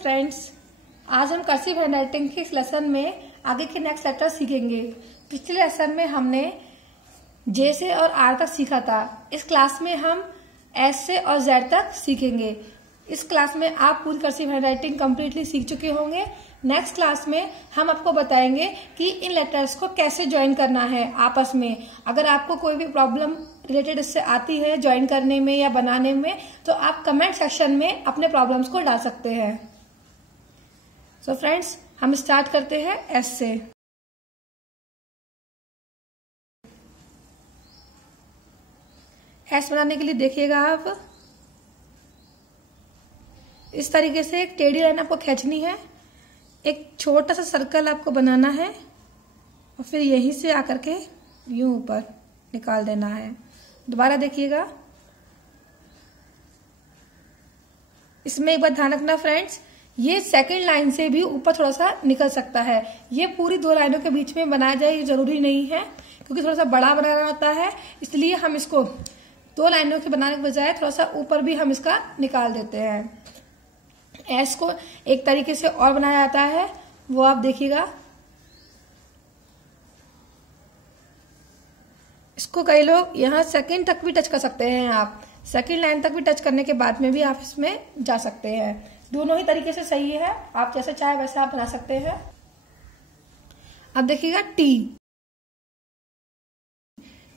Friends, आज हम cursive handwriting के इस लेसन में आगे के नेक्स्ट लेटर सीखेंगे। पिछले लेसन में हमने जे से और आर तक सीखा था। इस क्लास में हम एस से और जेड तक सीखेंगे। इस क्लास में आप पूरी कर्सिव हैंडराइटिंग कम्प्लीटली सीख चुके होंगे। नेक्स्ट क्लास में हम आपको बताएंगे कि इन लेटर्स को कैसे ज्वाइन करना है आपस में। अगर आपको कोई भी प्रॉब्लम रिलेटेड इससे आती है ज्वाइन करने में या बनाने में, तो आप कमेंट सेक्शन में अपने प्रॉब्लम्स को डाल सकते हैं। सो फ्रेंड्स, हम स्टार्ट करते हैं एस से। एस बनाने के लिए देखिएगा आप इस तरीके से एक टेढ़ी लाइन आपको खींचनी है। एक छोटा सा सर्कल आपको बनाना है और फिर यहीं से आकर के यूं ऊपर निकाल देना है। दोबारा देखिएगा। इसमें एक बात ध्यान रखना फ्रेंड्स, ये सेकंड लाइन से भी ऊपर थोड़ा सा निकल सकता है। ये पूरी दो लाइनों के बीच में बनाया जाए ये जरूरी नहीं है, क्योंकि थोड़ा सा बड़ा बनाना होता है। इसलिए हम इसको दो लाइनों के बनाने के बजाय थोड़ा सा ऊपर भी हम इसका निकाल देते हैं। एस को एक तरीके से और बनाया जाता है, वो आप देखिएगा। इसको कई लोग यहाँ सेकंड तक भी टच कर सकते हैं। आप सेकंड लाइन तक भी टच करने के बाद में भी आप इसमें जा सकते हैं। दोनों ही तरीके से सही है, आप जैसे चाहे वैसे आप बना सकते हैं। अब देखिएगा टी।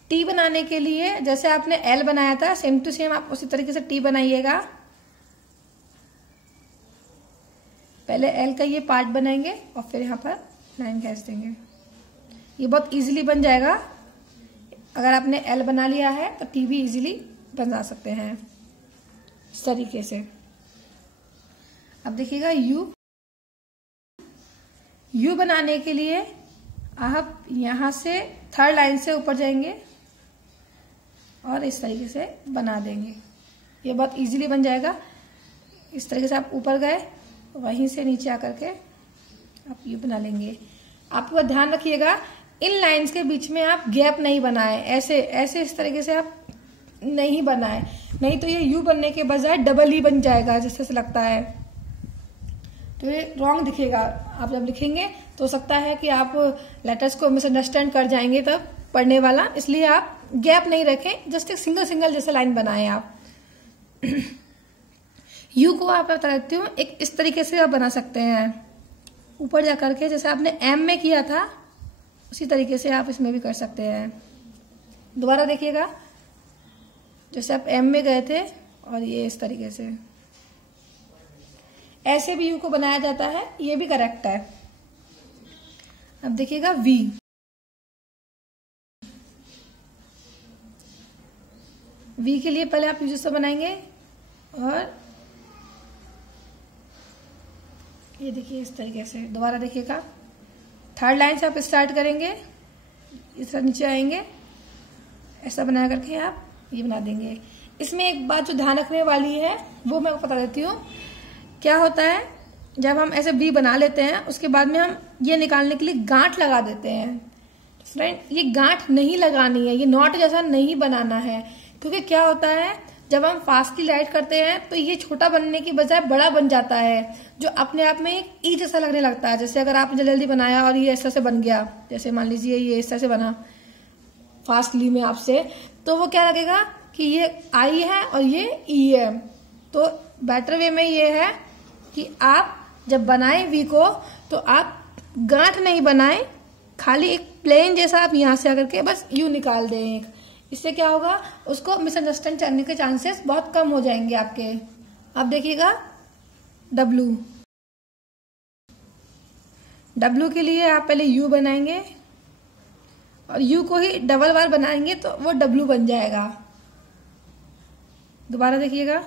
टी बनाने के लिए जैसे आपने एल बनाया था, सेम टू सेम आप उसी तरीके से टी बनाइएगा। पहले एल का ये पार्ट बनाएंगे और फिर यहाँ पर लाइन खींच देंगे। ये बहुत इजीली बन जाएगा। अगर आपने एल बना लिया है तो टी भी इजीली बना सकते हैं इस तरीके से। अब देखिएगा यू। यू बनाने के लिए आप यहां से थर्ड लाइन से ऊपर जाएंगे और इस तरीके से बना देंगे। ये बहुत इजीली बन जाएगा। इस तरीके से आप ऊपर गए, वहीं से नीचे आकर के आप यू बना लेंगे। आपको ध्यान रखिएगा इन लाइंस के बीच में आप गैप नहीं बनाए। ऐसे ऐसे इस तरीके से आप नहीं बनाए, नहीं तो ये यू बनने के बजाय डबल ही बन जाएगा जैसे से लगता है, तो ये रॉन्ग दिखेगा। आप जब लिखेंगे तो हो सकता है कि आप लेटर्स को मिसअंडरस्टैंड कर जाएंगे तब पढ़ने वाला। इसलिए आप गैप नहीं रखें, जस्ट एक सिंगल सिंगल जैसे लाइन बनाए आप। यू को आप बता देती हूँ, एक इस तरीके से आप बना सकते हैं ऊपर जाकर के, जैसे आपने एम में किया था उसी तरीके से आप इसमें भी कर सकते हैं। दोबारा देखिएगा, जैसे आप एम में गए थे और ये इस तरीके से ऐसे भी यू को बनाया जाता है, ये भी करेक्ट है। अब देखिएगा वी। वी के लिए पहले आप यूज से बनाएंगे और ये देखिए इस तरीके से। दोबारा देखिएगा, थर्ड लाइन से आप स्टार्ट करेंगे, इस तरह नीचे आएंगे, ऐसा बना करके आप ये बना देंगे। इसमें एक बात जो ध्यान रखने वाली है वो मैं आपको बता देती हूँ। क्या होता है, जब हम ऐसे वी बना लेते हैं उसके बाद में हम ये निकालने के लिए गांठ लगा देते हैं। फ्रेंड, ये गांठ नहीं लगानी है, ये नॉट जैसा नहीं बनाना है। क्योंकि क्या होता है, जब हम फास्टली राइट करते हैं तो ये छोटा बनने की बजाय बड़ा बन जाता है, जो अपने आप में एक ई जैसा लगने लगता है। जैसे अगर आपने जल्दी जल्दी बनाया और ये इस तरह से बन गया, जैसे मान लीजिए ये इस तरह से बना फास्टली में आपसे, तो वो क्या लगेगा कि ये आई है और ये ई है। तो बेटर वे में ये है कि आप जब बनाएं वी को तो आप गांठ नहीं बनाएं, खाली एक प्लेन जैसा आप यहां से आकर के बस यू निकाल दें। इससे क्या होगा, उसको मिसअंडरस्टैंड करने के चांसेस बहुत कम हो जाएंगे आपके। अब देखिएगा डब्लू। डब्लू के लिए आप पहले यू बनाएंगे और यू को ही डबल बार बनाएंगे तो वो डब्लू बन जाएगा। दोबारा देखिएगा,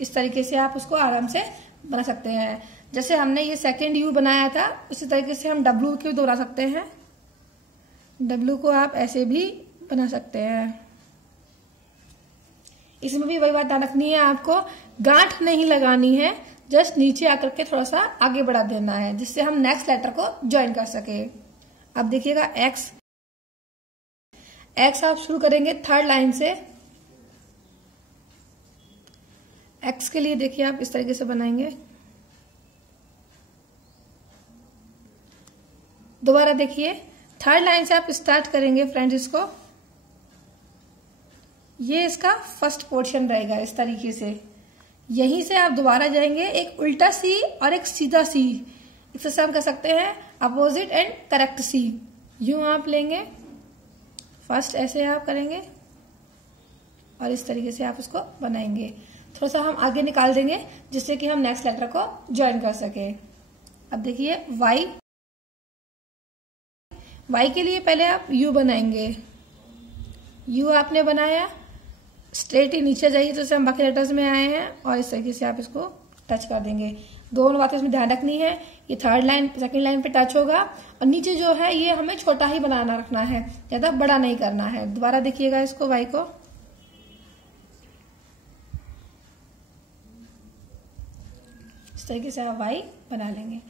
इस तरीके से आप उसको आराम से बना सकते हैं। जैसे हमने ये सेकंड यू बनाया था उसी तरीके से हम डब्लू को दोहरा सकते हैं। डब्लू को आप ऐसे भी बना सकते हैं। इसमें भी वही बात ध्यान रखनी है, आपको गांठ नहीं लगानी है, जस्ट नीचे आकर के थोड़ा सा आगे बढ़ा देना है जिससे हम नेक्स्ट लेटर को ज्वाइन कर सके। अब देखिएगा एक्स। एक्स आप शुरू करेंगे थर्ड लाइन से। एक्स के लिए देखिए आप इस तरीके से बनाएंगे, दोबारा देखिए, थर्ड लाइन से आप स्टार्ट करेंगे फ्रेंड्स इसको। ये इसका फर्स्ट पोर्शन रहेगा इस तरीके से। यहीं से आप दोबारा जाएंगे, एक उल्टा सी और एक सीधा सी, इसे हम कह सकते हैं अपोजिट एंड करेक्ट सी। यूं आप लेंगे, फर्स्ट ऐसे आप करेंगे और इस तरीके से आप इसको बनाएंगे। थोड़ा सा हम आगे निकाल देंगे जिससे कि हम नेक्स्ट लेटर को ज्वाइन कर सके। अब देखिए वाई के लिए पहले आप यू बनाएंगे। यू आपने बनाया, स्ट्रेट ही नीचे जाइए तो हम बाकी लेटर्स में आए हैं और इस तरीके से आप इसको टच कर देंगे। दोनों बातें इसमें ध्यान रखनी है, ये थर्ड लाइन सेकंड लाइन पे टच होगा और नीचे जो है ये हमें छोटा ही बनाना रखना है, ज्यादा बड़ा नहीं करना है। दोबारा देखिएगा इसको, वाई को इस तरीके से आप वाई बना लेंगे।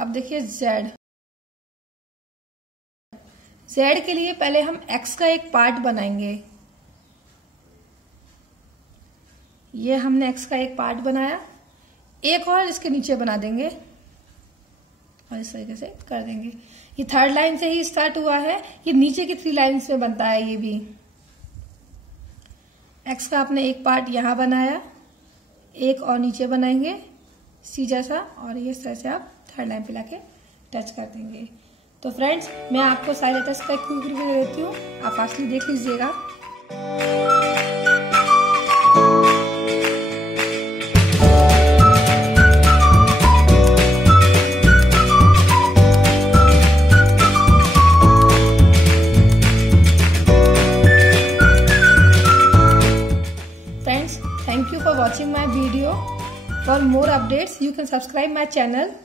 अब देखिए जेड के लिए पहले हम एक्स का एक पार्ट बनाएंगे। ये हमने एक्स का एक पार्ट बनाया, एक और इसके नीचे बना देंगे और इस तरीके से कर देंगे। ये थर्ड लाइन से ही स्टार्ट हुआ है, ये नीचे की 3 लाइन्स में बनता है। ये भी एक्स का आपने एक पार्ट यहां बनाया, एक और नीचे बनाएंगे सीधा सा और ये इस तरह से आप थर्ड लाइन पे लाके टच कर देंगे। तो फ्रेंड्स, मैं आपको सारे लेटर्स का क्विक रिव्यू दे देती हूँ, आप फास्टली देख लीजिएगा। Friends, thank you for watching my video. For more updates, you can subscribe my channel.